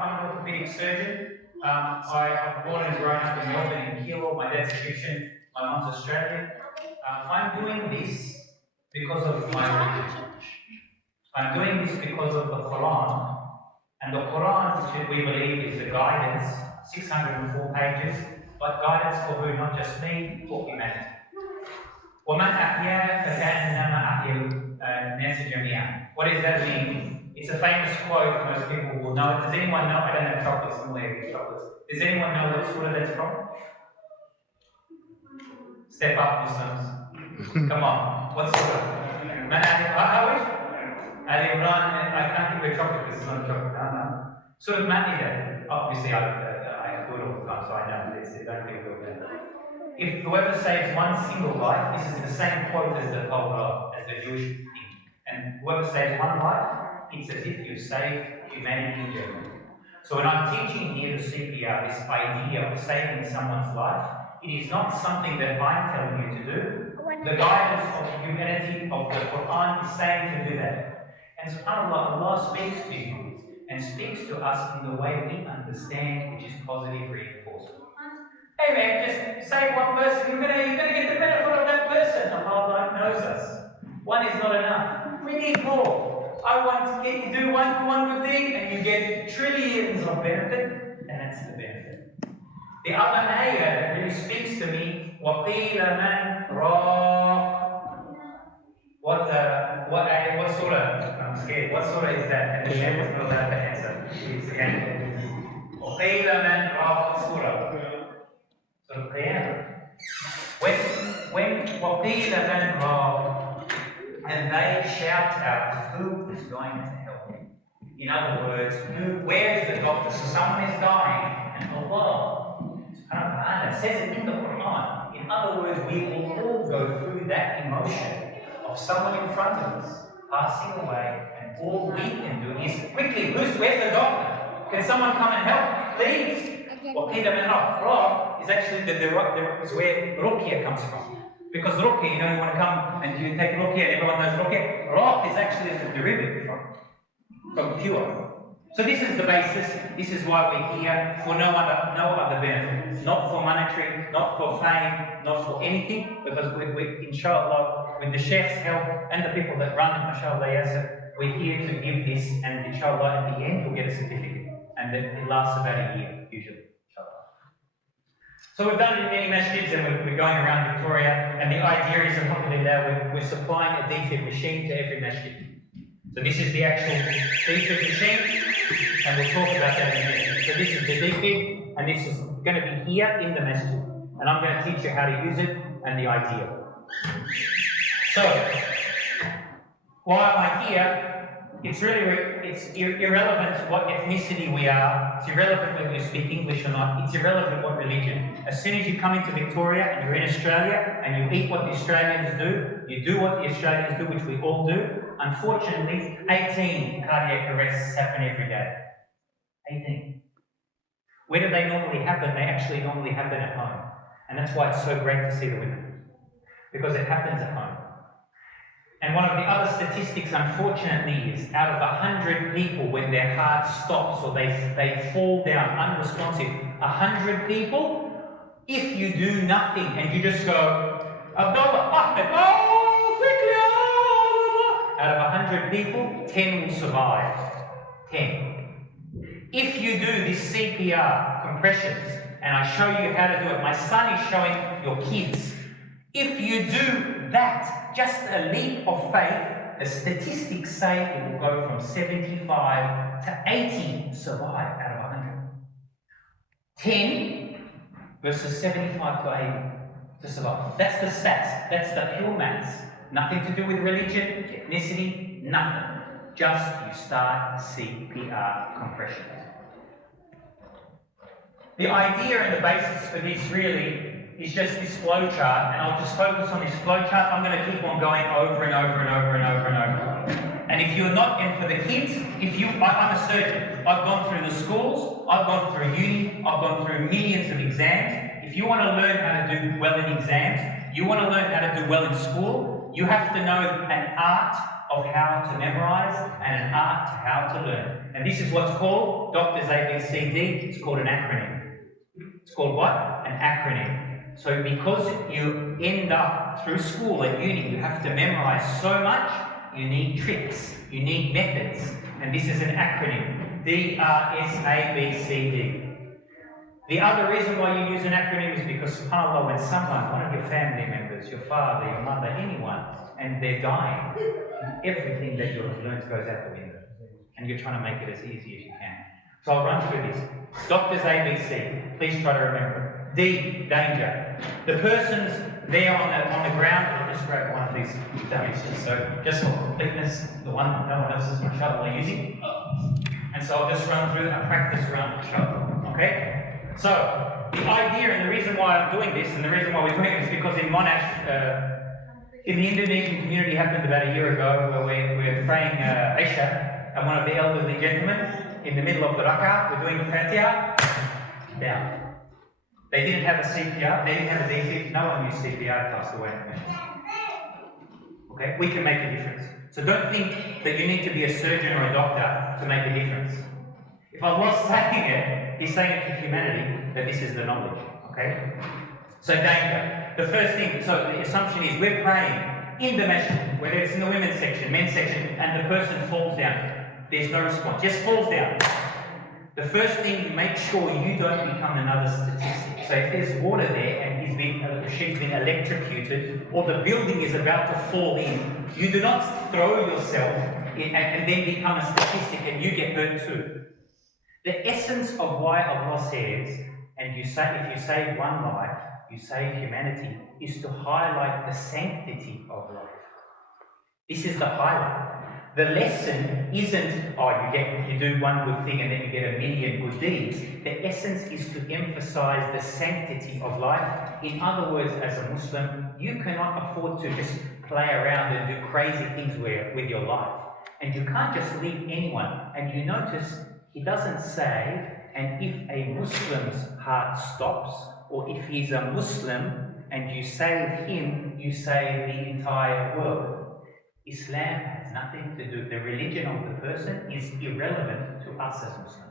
I'm an orthopedic surgeon. I was born and grown up in Melbourne in Geelong. My dad's Egyptian, my mum's Australian. I'm doing this because of my religion. I'm doing this because of the Quran. And the Quran, we believe, is the guidance, 604 pages, but guidance for who? Not just me, for humanity. وَمَنْ أَحْيَا فَكَأَنَّمَا أَحْيَا النَّاسَ جَمِيعًا. What does that mean? It's a famous quote, most people will know it. Does anyone know? I don't have chocolates, I'm allergic to chocolates. Does anyone know what surah that's from? Step up, Muslims. Come on, what surah? Ali Imran, I can't give you a chocolate because it's not a chocolate. No. Surah Al-Ma'idah. Obviously, I do it all the time, so I know this. Don't think of it. If whoever saves one single life, this is the same quote as the Torah, as the Jewish thing. And whoever saves one life, it's as if you've saved humanity in general. So when I'm teaching here the CPR, this idea of saving someone's life, it is not something that I'm telling you to do. The guidance of humanity of the Quran is saying to do that. And subhanAllah, Allah speaks to you and speaks to us in the way we understand, which is positive reinforcement. Hey man, just save one person, you're gonna get the benefit of that person. Allah knows us. One is not enough. We need more. I want to get you do one good thing and you get trillions of benefit, and that's the benefit. The other ayah that really speaks to me, وَقِيلَ مَنْ رَاقٍ. What surah? I'm scared. What surah is that? And the Shaykh was not allowed to answer. وَقِيلَ مَنْ رَاقٍ surah. Surah Al-Qiyamah. When وَقِيلَ مَنْ رَاقٍ, and they shout out, who is going to help me? In other words, where is the doctor? So someone is dying, and Allah says it in the Quran. In other words, we will all go through that emotion of someone in front of us passing away, and all we can do is quickly, where's the doctor? Can someone come and help, please? Ra is actually is where Ruqya comes from. Because Ruqya, you want to come and you take Ruqya, and everyone knows Ruqya. Ra is actually a derivative from cure. So this is the basis. This is why we're here, for no other benefit. Not for monetary, not for fame, not for anything. Because we inshallah, with the Sheikh's help and the people that run it, mashallah, Yasser, we're here to give this, and inshallah, at the end, you'll get a certificate. And it lasts about a year, usually. So we've done it in many masjids, and we're going around Victoria, and the idea is, alhamdulillah, we're supplying a defib machine to every masjid. So this is the actual defib machine, and we'll talk about that in a minute. So this is the defib, and this is going to be here in the masjid. And I'm going to teach you how to use it and the idea. So, why am I here? It's irrelevant what ethnicity we are. It's irrelevant whether you speak English or not. It's irrelevant what religion. As soon as you come into Victoria and you're in Australia and you eat what the Australians do, you do what the Australians do, which we all do. Unfortunately, 18 cardiac arrests happen every day. 18. Where do they normally happen? They actually normally happen at home. And that's why it's so great to see the women. Because it happens at home. And one of the other statistics, unfortunately, is out of 100 people, when their heart stops or they fall down unresponsive, 100 people, if you do nothing and you just go, Abdullah, Ahmed, oh, quickly, out of 100 people, 10 will survive. 10. If you do this CPR compressions, and I show you how to do it, my son is showing your kids. If you do that, just a leap of faith, the statistics say it will go from 75 to 80 survive out of 100. 10 versus 75 to 80 to survive. That's the stats. That's the pure maths. Nothing to do with religion, ethnicity, nothing. Just you start CPR compressions. The idea and the basis for this really is just this flow chart, and I'll just focus on this flow chart. I'm going to keep on going over and over and over and over and over. And if you're not, and for the kids, I'm a surgeon. I've gone through the schools, I've gone through uni, I've gone through millions of exams. If you want to learn how to do well in exams, You want to learn how to do well in school, you have to know an art of how to memorize and an art to how to learn. And this is what's called, doctors ABCD, it's called an acronym. It's called what? An acronym. So because you end up through school and uni, you have to memorize so much, you need tricks, you need methods. And this is an acronym, DRSABCD. The other reason why you use an acronym is because, subhanAllah, when someone, one of your family members, your father, your mother, anyone, and they're dying, everything that you have learned goes out the window. And you're trying to make it as easy as you can. So I'll run through this. Doctors ABC, please try to remember it. D, danger. The person's there on the ground. I'll just grab one of these dummies, so just for completeness, the one that no one else is inshallah using. And so I'll just run through a practice run, inshallah. Okay? So, the idea and the reason why I'm doing this and the reason why we're doing it is because in Monash, in the Indonesian community happened about a year ago where we're praying Isha, and one of the elderly gentlemen in the middle of the rak'ah, we're doing Fatiha, down. They didn't have a CPR, they didn't have a defib, no one used CPR, passed away. Okay, we can make a difference. So don't think that you need to be a surgeon or a doctor to make a difference. If Allah's saying it, He's saying it to humanity that this is the knowledge. Okay? So danger. The first thing, so the assumption is we're praying in the masjid, whether it's in the women's section, men's section, and the person falls down. There's no response, just falls down. The first thing, you make sure you don't become another statistic. So if there's water there and she's been electrocuted, or the building is about to fall in, you do not throw yourself in and then become a statistic and you get hurt too. The essence of why Allah says, and if you save one life, you save humanity, is to highlight the sanctity of life. This is the highlight. The lesson isn't, you do one good thing and then you get a million good deeds. The essence is to emphasize the sanctity of life. In other words, as a Muslim, you cannot afford to just play around and do crazy things with your life. And you can't just leave anyone. And you notice He doesn't say, and if a Muslim's heart stops, or if he's a Muslim and you save him, you save the entire world. Islam has nothing to do, the religion of the person is irrelevant to us as Muslims.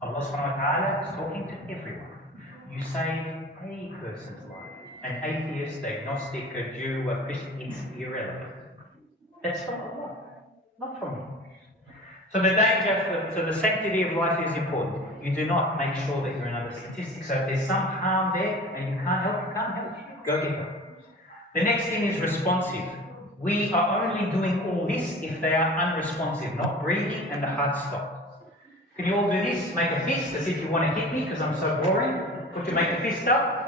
Allah subhanahu wa ta'ala is talking to everyone. You save a person's life. An atheist, agnostic, a Jew, a Christian, it's irrelevant. That's from Allah, not from you. So the danger, so the sanctity of life is important. You do not make sure that you're another statistic. So if there's some harm there and you can't help, go get help. The next thing is responsive. We are only doing all this if they are unresponsive, not breathing and the heart stops. Can you all do this? Make a fist as if you want to hit me because I'm so boring. Make a fist up.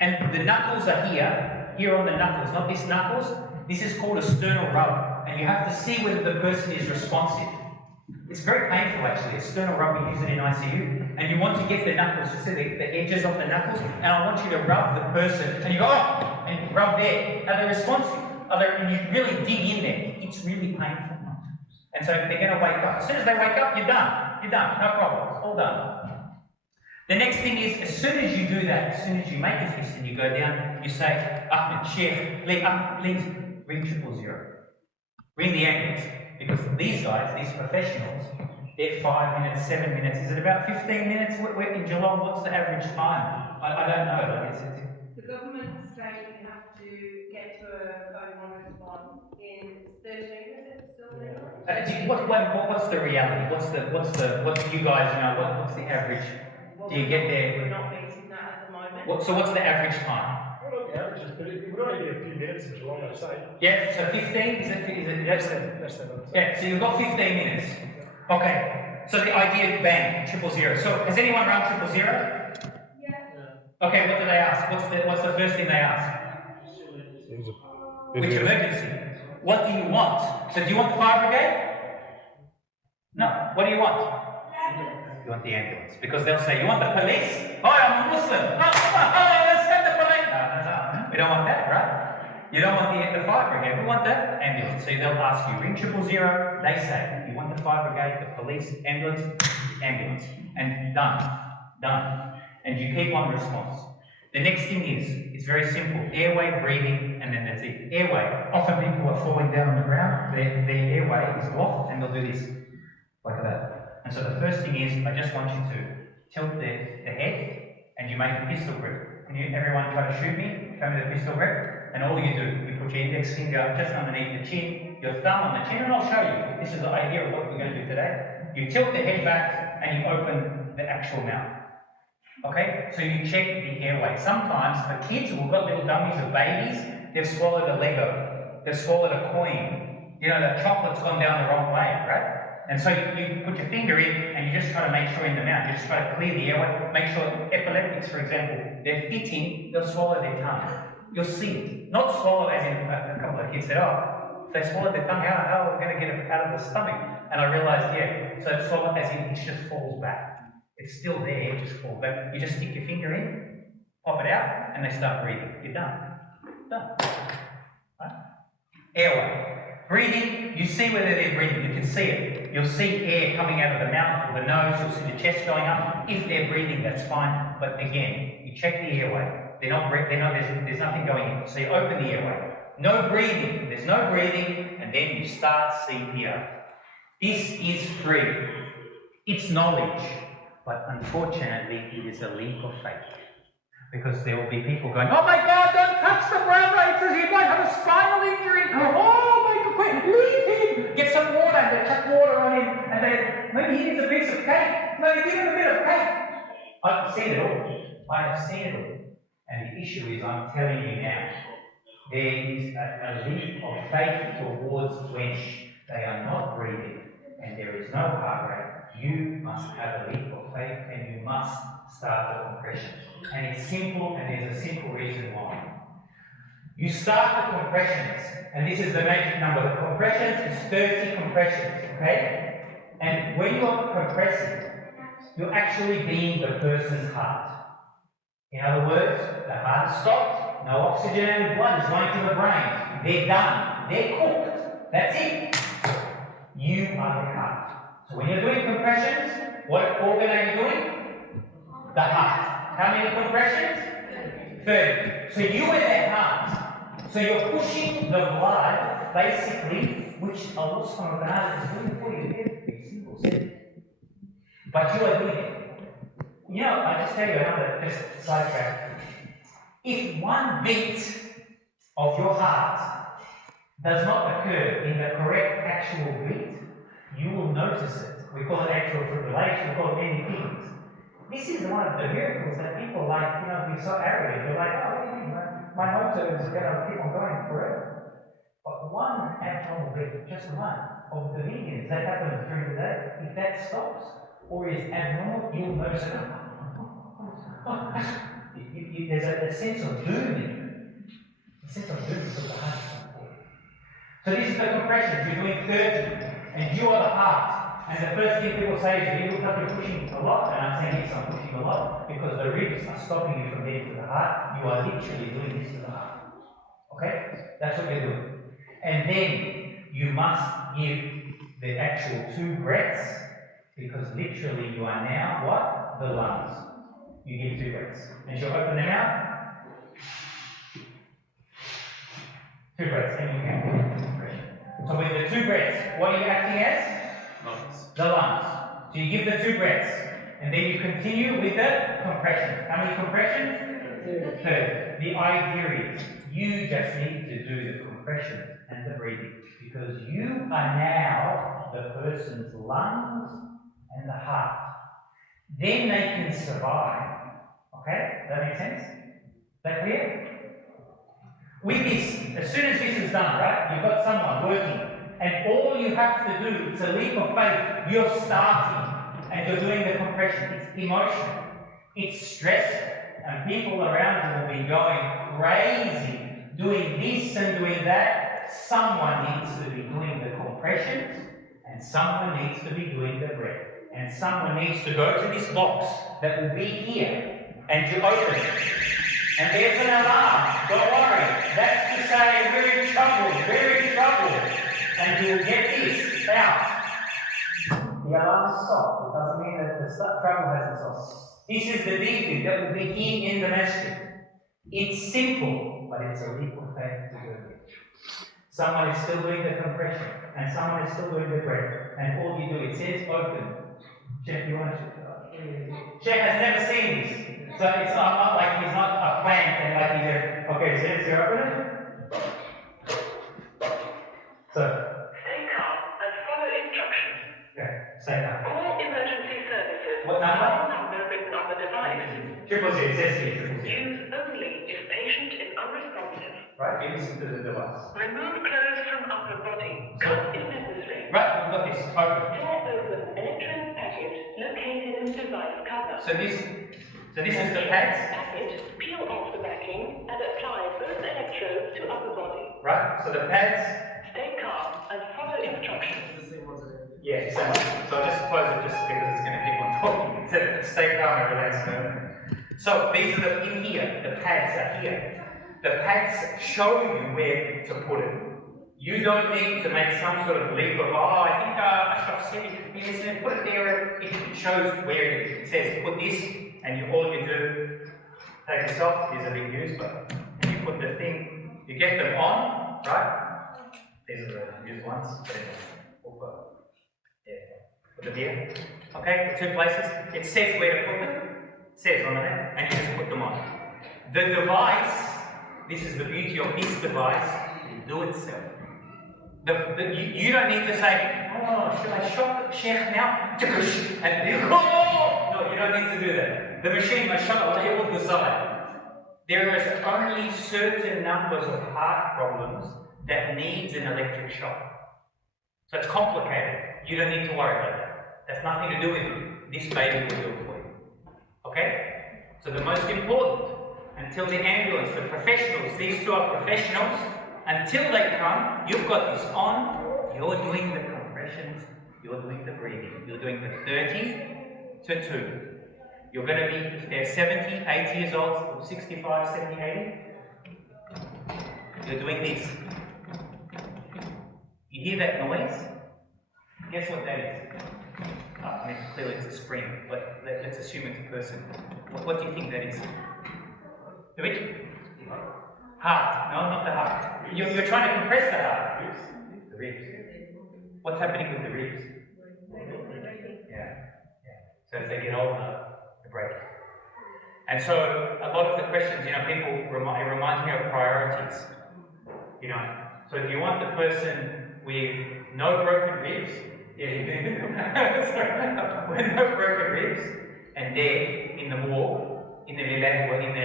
And the knuckles are here on the knuckles, not this knuckles. This is called a sternal rub. And you have to see whether the person is responsive. It's very painful actually, a sternal rub, we use it in ICU. And you want to get the knuckles, you see the edges of the knuckles, and I want you to rub the person. And you go, oh, and you rub there. Are they responsive? And you really dig in there. It's really painful. And so if they're going to wake up, as soon as they wake up, you're done. You're done, no problem, it's all done. The next thing is, as soon as you do that, as soon as you make a fist and you go down, you say, Ahmed, Sheikh, please ring 000. Ring the ambulance. Because these guys, these professionals, they're 5 minutes, 7 minutes. Is it about 15 minutes? We're in Geelong, what's the average time? I don't know. The government state you have to get to a 911 response in 13 minutes, still there? What's the reality? What's you guys know? What's the average? Do you get there? We're not meeting that at the moment. So what's the average time? Well, not the average is pretty. We're only a few minutes in Geelong, I'd say. Yeah, so 15? That's the yeah, so you've got 15 minutes. Okay, so the idea is bang, 000. So has anyone run 000? Yeah. Okay, what do they ask? What's the first thing they ask? Which emergency? What do you want? So do you want the fire brigade? No. What do you want? You want the ambulance. Because they'll say, you want the police? Oh, I'm a Muslim. Let's send the police. No. We don't want that, right? You don't want the fire brigade. We want the ambulance. So they'll ask you, ring 000. They say, you want the fire brigade, the police, ambulance, and done. And you keep on response. The next thing is, it's very simple. Airway, breathing, and then that's it. Airway. Often people are falling down on the ground, their airway is blocked, and they'll do this, like that. And so the first thing is, I just want you to tilt the head, and you make a pistol grip. Can you, everyone try to shoot me? Show me the pistol grip. And all you do, you put your index finger just underneath the chin, your thumb on the chin, and I'll show you. This is the idea of what we're going to do today. You tilt the head back, and you open the actual mouth. Okay, so you check the airway. Sometimes for kids who've got little dummies of babies, they've swallowed a Lego, they've swallowed a coin. You know, the chocolate's gone down the wrong way, right? And so you put your finger in and you just try to make sure in the mouth, you just try to clear the airway, make sure epileptics, for example, they're fitting, they'll swallow their tongue. You'll see it. Not swallow as in a couple of kids said, oh, if they swallow their tongue, how are we going to get it out of the stomach? And I realised, yeah, so swallow as in it just falls back. It's still there, it just falls back. You just stick your finger in, pop it out, and they start breathing. You're done. Done. Right? Airway. Breathing, you see whether they're breathing, you can see it. You'll see air coming out of the mouth or the nose, you'll see the chest going up. If they're breathing, that's fine. But again, you check the airway. There's nothing going in. So you open the airway. No breathing. There's no breathing, and then you start CPR. This is free. It's knowledge. But unfortunately, it is a leap of faith. Because there will be people going, oh my God, don't touch the brother, he might have a spinal injury. Oh my God, quick, leave him. Get some water, and they chuck water on him, and they, maybe he needs a piece of cake. Maybe give him a bit of cake. I've seen it all. I have seen it all. And the issue is, I'm telling you now, there is a leap of faith towards when they are not breathing and there is no heart rate. You must have a leap of faith and you must start the compression. And it's simple, and there's a simple reason why. You start the compressions, and this is the magic number. The compressions is 30 compressions, okay? And when you're compressing, you're actually being the person's heart. In other words, the heart is stopped, no oxygen and blood is going to the brain. They're done. They're cooked. That's it. You are the heart. So when you're doing compressions, what organ are you doing? The heart. How many compressions? 30. So you are the heart. So you're pushing the blood, basically, which Allah subhanahu wa ta'ala is doing for you every single second. But you are doing it. You know, I'll just tell you another just sidetrack. If one beat of your heart does not occur in the correct actual beat, you will notice it. We call it atrial fibrillation, we call it many things. This is one of the miracles that people like, be so arrogant. They're like, oh, what do you mean? My motor is going to keep on going forever. But one abnormal beat, just one, of the millions that happens during the day, if that stops or is abnormal, you'll notice it. There's a sense of doom. A sense of doom because the heart is not there. So this is the compression. You're doing 30, and you are the heart. And the first thing people say is, you look like you're pushing a lot. And I'm saying, yes, I'm pushing a lot because the ribs are stopping you from getting to the heart. You are literally doing this to the heart. Okay? That's what you're doing. And then you must give the actual 2 breaths because literally you are now what? The lungs. You give 2 breaths. And you'll open them out. 2 breaths. And you can. So with the 2 breaths, what are you acting as? Lungs. The lungs. So you give the 2 breaths. And then you continue with the compression. How many compressions? 30. The idea is you just need to do the compression and the breathing because you are now the person's lungs and the heart. Then they can survive. Okay? Does that make sense? Is that clear? With this, as soon as this is done, right, you've got someone working, and all you have to do, it's a leap of faith, you're starting, and you're doing the compression. It's emotional. It's stressful. And people around you will be going crazy, doing this and doing that. Someone needs to be doing the compressions, and someone needs to be doing the breath. And someone needs to go to this box that will be here, and you open it. And there's an alarm. Don't worry. That's to say we're in trouble. We're in trouble. And you'll get this out. The alarm stopped. It doesn't mean that the trouble hasn't stopped. This is the defib that will be here in the masjid. It's simple, but it's a leap of faith to do it. Someone is still doing the compression, and someone is still doing the breath, and all you do, it says open. Chef, you want to? Chef has never seen this, so it's not like he's not a plant and like he's okay, Chef, you're open it. So. Stay calm and follow instructions. Okay, stay calm. All emergency services. What number? Dial number written on the device. 000, it says here. Use only if patient is unresponsive. Right, you listen to the device. Remove clothes from upper body. Cut if necessary. Right, we've got this. Open. Tear open electrode packet located in device cover. So this is the pads. Packet, peel off the backing and apply both electrodes to upper body. Right, so the pads. Stay calm and follow instructions. Yeah, so I'll just close it just because it's going to keep on talking. It said stay calm and relax. So these are in here, the pads are here. The pads show you where to put it. You don't need to make some sort of leap of, oh, I think Ashraf said it, put it there. It shows where it is. It says put this, and all you do, take this off, these are big news, but and you put the thing, you get them on, right? These are the used ones. Yeah. Put them here. Okay, the two places. It says where to put them. It says on there, and you just put them on. The device, this is the beauty of this device, will do itself. You don't need to say, oh, should I shock the sheikh now? And no, you don't need to do that. The machine, mashallah, it will decide. There is only certain numbers of heart problems that needs an electric shock. So it's complicated. You don't need to worry about that. That's nothing to do with you. This baby will do it for you. Okay? So the most important, until the ambulance, the professionals, these two are professionals, until they come, you've got this on, you're doing the compressions, you're doing the breathing, you're doing the 30 to 2. You're going to be, if they're 70, 80 years old, 65, 70, 80, you're doing this. You hear that noise? Guess what that is? I mean, clearly it's a spring, but let's assume it's a person. What do you think that is? The which? Heart. No, not the heart. You're trying to compress the heart. The ribs. What's happening with the ribs? Yeah. So as they get older, they break. And so a lot of the questions, people, it reminds me of priorities. So do you want the person with no broken ribs? Yeah, you do. With no broken ribs and dead in the morgue, in the Milan or in the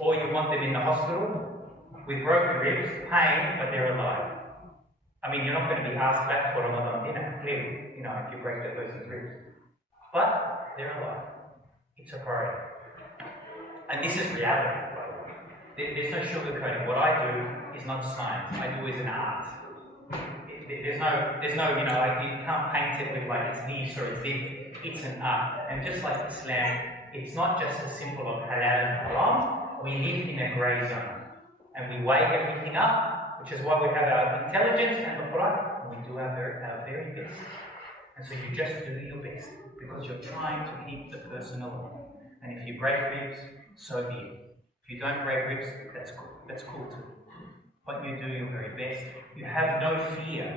or you want them in the hospital with broken ribs, pain, but they're alive. I mean, you're not going to be asked back for Ramadan dinner, clearly, if you break the person's ribs. But they're alive. It's a priority. And this is reality, by the way. There's no sugarcoating. What I do is not science. I do is an art. There's no, you can't paint it with like it's this or it's this. It's an art. And just like Islam, it's not just as simple of halal and haram. We live in a grey zone. And we weigh everything up, which is why we have our intelligence and the Quran, and we do our very best. And so you just do your best, because you're trying to keep the person alive. And if you break ribs, so be it. If you don't break ribs, that's cool. That's cool too. But you do your very best. You have no fear.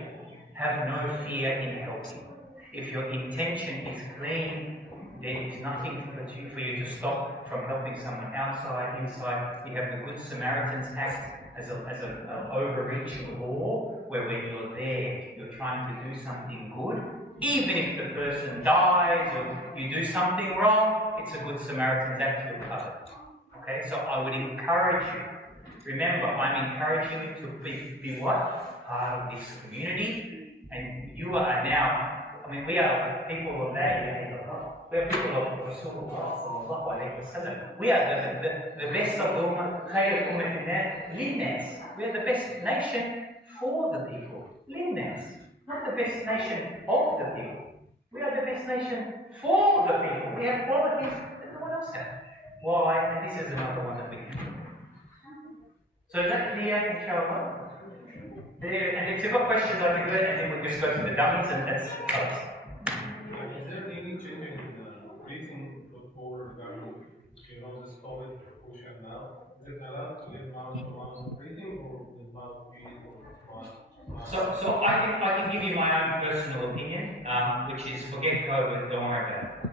Have no fear in helping. If your intention is clean, there is nothing for you to stop from helping someone outside, inside. You have the Good Samaritan's Act as an overreaching law, where when you're there, you're trying to do something good. Even if the person dies or you do something wrong, it's a Good Samaritan's Act, you're covered. Okay, so I would encourage you. Remember, I'm encouraging you to be what? Part of this community, and you are now. We are people of that. We are people of Rasulullah. We are the best of the Ummah, khayr ummah linnas. We are the best nation for the people. Linnas, not the best nation of the people. We are the best nation for the people. We have qualities that no one else has. Why? And this is another one that we can do. So is that clear, inshallah? And if you've got questions, I can do it, and then we'll just go to the dummies, and that's us. Is there any change in breathing before regarding, this COVID push and now? So I can give you my own personal opinion, which is forget COVID, don't worry about it.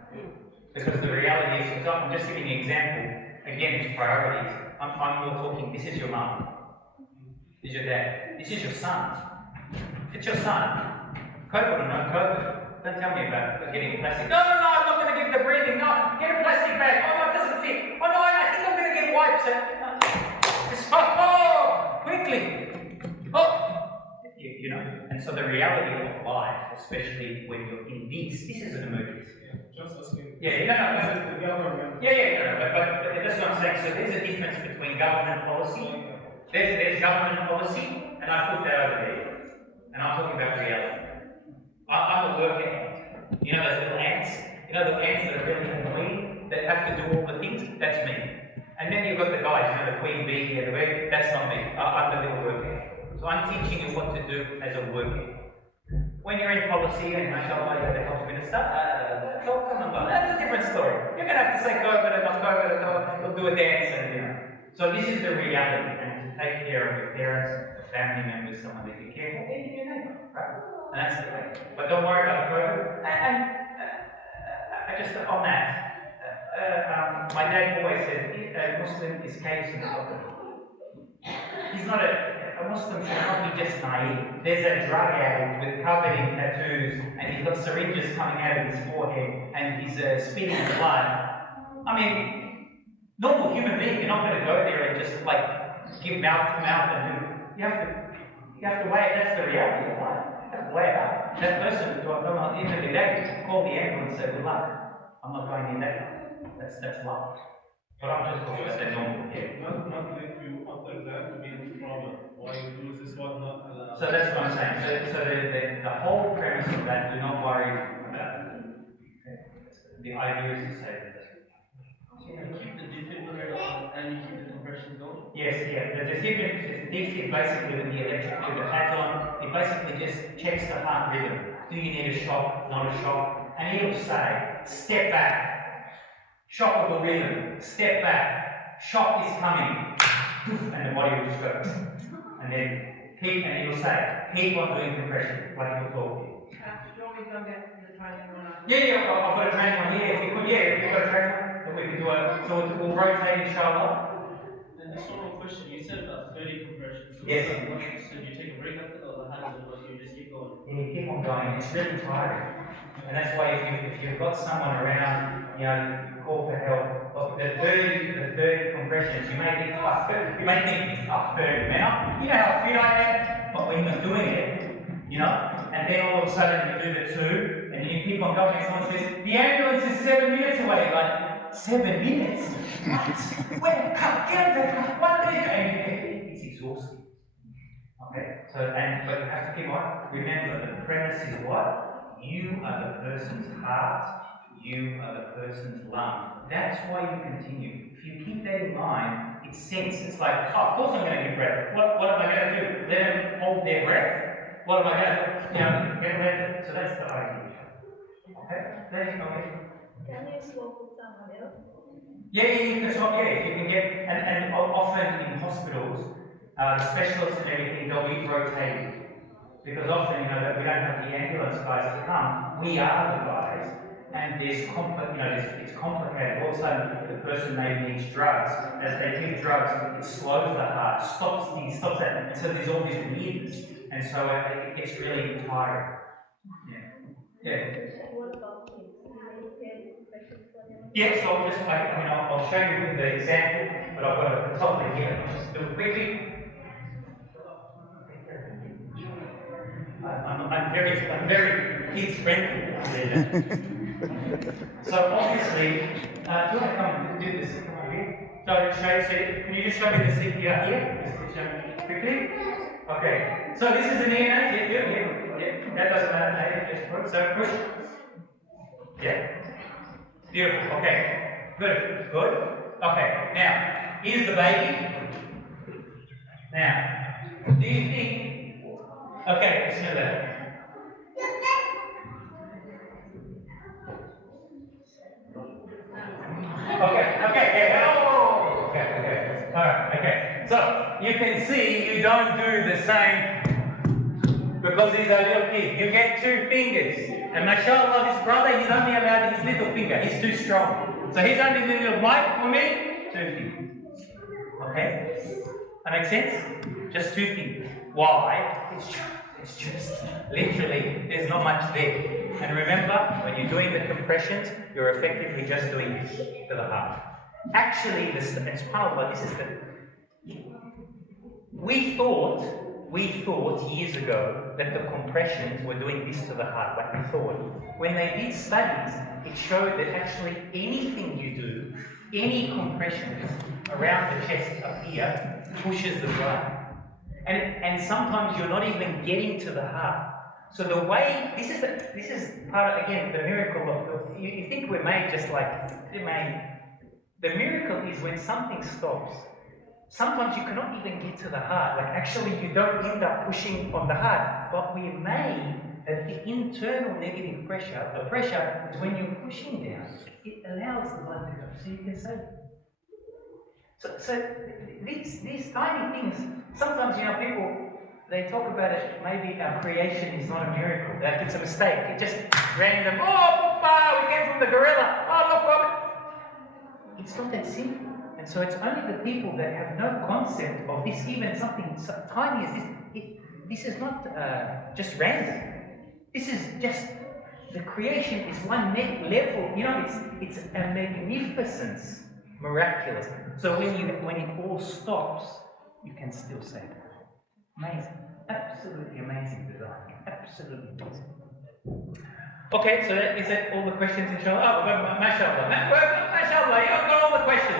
Because the reality is, I'm just giving you an example, again, it's priorities. I'm more talking, this is your mum, this is your dad, this is your son. It's your son. COVID or no COVID, don't tell me about getting plastic. No, I'm not going to give the breathing, no, get a plastic bag, oh no, it doesn't fit. Oh no, I think I'm going to get wipes. Quickly. Oh. You know, and so the reality of life, especially when you're in this is an emergency. Just asking. Yeah, no. The government. But that's what I'm saying. So there's a difference between government policy. There's government policy, and I put that over there. And I'm talking about reality. I'm a worker ant. You know those little ants? You know the ants that are really annoying, that have to do all the things? That's me. And then you've got the guys, you know, the queen bee, the bee. That's not me. I'm the little worker ant. So I'm teaching you what to do as a worker. When you're in policy and mashallah, you're the health minister, that's a different story. You're going to have to say COVID and not COVID and we'll do a dance and you know. So this is the reality, and to take care of your parents, your family members, someone that you care for, even your neighbour, right? And that's the way. But don't worry about COVID. And just on that, my dad always said, a Muslim is chaos in the pocket. He's not a Muslim should not be just naive. There's a drug addict with covered in tattoos, and he's got syringes coming out of his forehead, and he's spitting blood. I mean, normal human being, you're not going to go there and just like give mouth to mouth and do. You have to weigh it. That's the reality of life. You have to weigh it up. That person, at the end of the day, call the ambulance and say, good luck. I'm not going in there. That's life. But I'm just talking about the normal. Yeah. Not let you after that to be in problem. Why you do this was not allowed. So that's what I'm saying. So the whole premise of that, do not worry about it. The idea is to say that. So you keep the defibrillator on and you keep the compression going? Yes, yeah. The defib basically with the electric, with the pads on, it basically just checks the heart rhythm. Do you need a shock, not a shock? And it'll say, step back. Shockable rhythm, step back, shock is coming, and the body will just go, and then keep, and it'll say, keep on doing compression, like you're talking. Do you want me to go get the training one up? Yeah, I've got a training one here, if you've got a training one, then we can do it, so we'll rotate inshallah. And just one more question, you said about 30 compressions. So Yes. So do you take a break after that, or how does it work? You just keep going? And you keep on going, it's really tiring. And that's why if you've got someone around, you know, call for help. Look, the 30 compressions, you may think, 30, man, you know how fit I am, but when you're doing it, you know, and then all of a sudden you do the 2, and then you keep on going, and someone says, the ambulance is 7 minutes away, like, 7 minutes? What? Where? Come, get up, what are they doing? It's exhausting. Okay, so, but you have to keep on, remember, the premise is what? You are the person's heart, you are the person's lung. That's why you continue. If you keep that in mind, it sinks. It's like, oh, of course I'm going to give breath. What am I going to do? Let them hold their breath? What am I going to do? You know, get ready. So that's the idea. Okay? Can you swap with someone else? Yeah, you can swap, if you can get, and often in hospitals, the specialists and everything, they'll be rotating. Because often, you know, that we don't have the ambulance guys to come, we are the guys, and it's complicated. All of a sudden, the person maybe needs drugs. As they give drugs, it slows the heart, stops that, and so there's all this weirdness, and so it gets really tiring. Yeah. What about kids? Do you get compression for them? Yeah, so I'll show you the example, but I've got a topic here. I'll just do it quickly. I'm very kids friendly. So obviously, do you want to come and do this? Come on here. So can you just show me the CPR here? Just show me quickly. Okay. So this is an ear. Yeah. That doesn't matter. Just push. So push. Yeah. Beautiful. Okay. Good. Okay. Now, here's the baby. Now, do you think? Okay, bismillah. Okay. Alright, okay. So, you can see you don't do the same Because he's a little kid. You get 2 fingers. And mashallah, this brother, he's only allowed his little finger. He's too strong. So he's only the little mic for me, 2 fingers. Okay? That makes sense? Just 2 fingers. Why? It's just literally, there's not much there. And remember, when you're doing the compressions, you're effectively just doing this to the heart. Actually, this is the. We thought years ago that the compressions were doing this to the heart, like we thought. When they did studies, it showed that actually anything you do, any compressions around the chest up here, pushes the blood. And sometimes you're not even getting to the heart. So the way, this is part of, again, the miracle of, you think we're made just like, we're made. The miracle is when something stops. Sometimes you cannot even get to the heart. Like actually you don't end up pushing on the heart. But we're made that the internal negative pressure, the pressure is when you're pushing down, it allows the blood to go. So you can say. So these tiny things, sometimes people, they talk about it, maybe our creation is not a miracle. Like it's a mistake. It just random, oh, Papa, we came from the gorilla. Oh, look, look. It's not that simple. And so it's only the people that have no concept of this, even something so tiny as this. This is not just random. This is just, the creation is one level. It's a magnificence, miraculous. So when it all stops, you can still say it. Amazing. Absolutely amazing design. Absolutely amazing. Okay, so is that all the questions, inshallah? Oh, mashallah. Mashallah, you've got all the questions.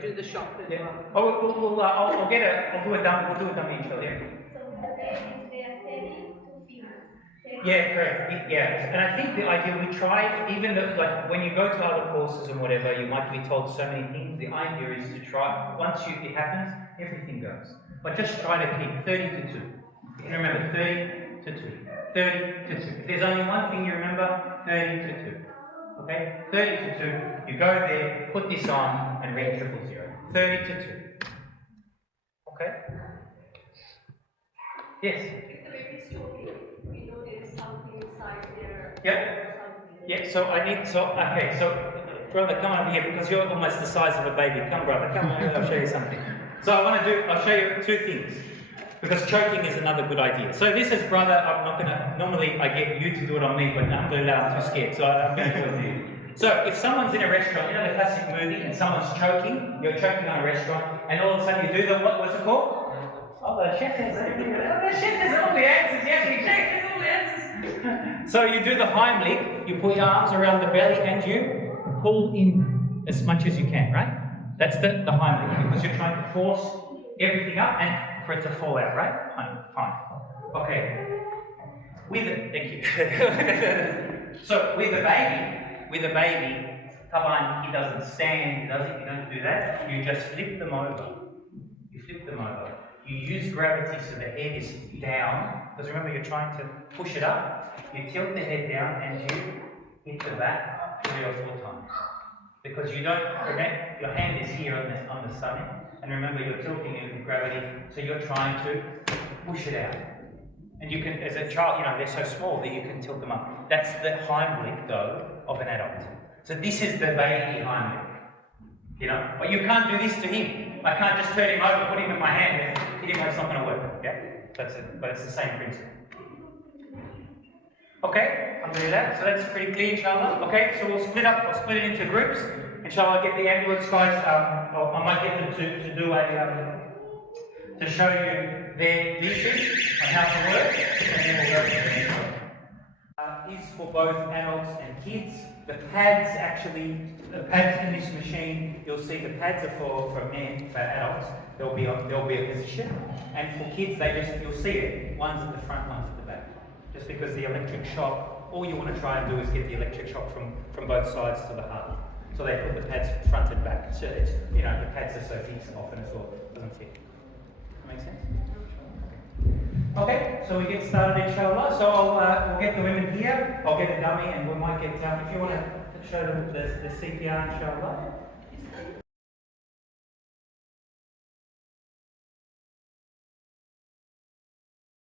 Do the shopping. Yeah. Oh, I'll do a dummy, inshallah. Yeah. So the parents, they are telling to female. Yeah, correct. Yeah, and I think the idea we try, even though, like when you go to other courses and whatever, you might be told so many things. The idea is to try. Once it happens, everything goes. But just try to keep 30 to 2. And remember, 30 to 2. 30 to 2. If there's only one thing you remember, 30 to 2. Okay? 30 to 2. You go there, put this on, and read 000. 30 to 2. Okay? Yes? If the baby is talking, we know there is something inside there. Yep. Yeah, so brother, come over here because you're almost the size of a baby. Come, brother, come on, I'll show you something. So I'll show you 2 things. Because choking is another good idea. So this is brother, I'm not gonna, normally I get you to do it on me, but alhamdulillah, I'm too scared, so I'm gonna do it to you. So if someone's in a restaurant, you know the classic movie, and someone's choking, you're choking on a restaurant, and all of a sudden you do the, what's it called? Oh, the chef has all the answers, yes, the chef has all the answers. So you do the Heimlich, you put your arms around the belly and you pull in as much as you can, right? That's the Heimlich, because you're trying to force everything up and for it to fall out, right? Fine. Okay. Thank you. So with a baby, come on, he doesn't stand, you don't do that. You just flip them over. You use gravity so the head is down, because remember you're trying to push it up. You tilt the head down and you hit the back 3 or 4 times. Because you don't forget, your hand is here on the stomach. And remember, you're tilting it with gravity, so you're trying to push it out. And you can, as a child, they're so small that you can tilt them up. That's the Heimlich, though, of an adult. So this is the baby Heimlich. But you can't do this to him. I can't just turn him over, put him in my hand, and hit him, it's not going to work. Yeah? That's it. But it's the same principle. Okay, I'll do that. So that's pretty clear, inshallah. Okay, so we'll split it into groups. Inshallah, I'll get the ambulance guys, I might get them to do to show you their uses on how to work, and then we'll go from there. Is for both adults and kids. The pads in this machine, you'll see the pads are for men, for adults. There'll be a position, and for kids, you'll see it. One's at the front, one's at the back. Just because the electric shock, all you want to try and do is get the electric shock from both sides to the heart. So they put the pads front and back. So it's, the pads are so fixed often as well. It doesn't fit. Make sense? Okay, so we get started, inshallah. So we'll get the women here. I'll get a dummy, and we might get if you want to show them the CPR, inshallah.